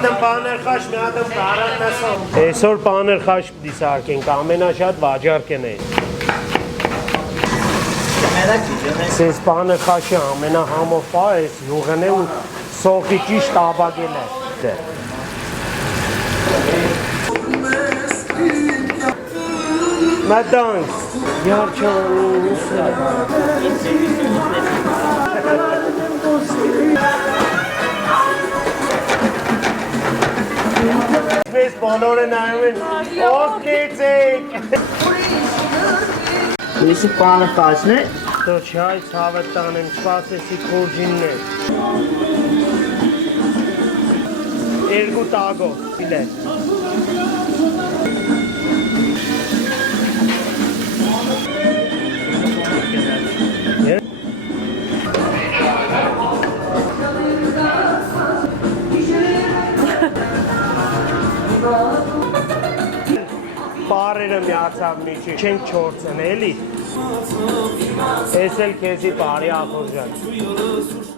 հատն պաներ խաշ, մի հատն կարան նասով։ Այսօր պաներ խաշ դիսարկենք, ամենաշատ վաճառքն է։ Սես պաներ խաշի ամենահամով պա ես յուղն է ու սոխի ճիշտ աբագել է։ Մատանք, յարջանուս է։ Ես բոլորը նայում են, ոսկեցեք։ Եսի պանը խաշն է։ Դո չայ ցավը տանեմ, սպասեցի քորջինն է։ Երկու տագով, իլե։ Բարերը միացավ միջի, չենք չորցն էլի։ Ես էլ կեզի բարի ախորժան։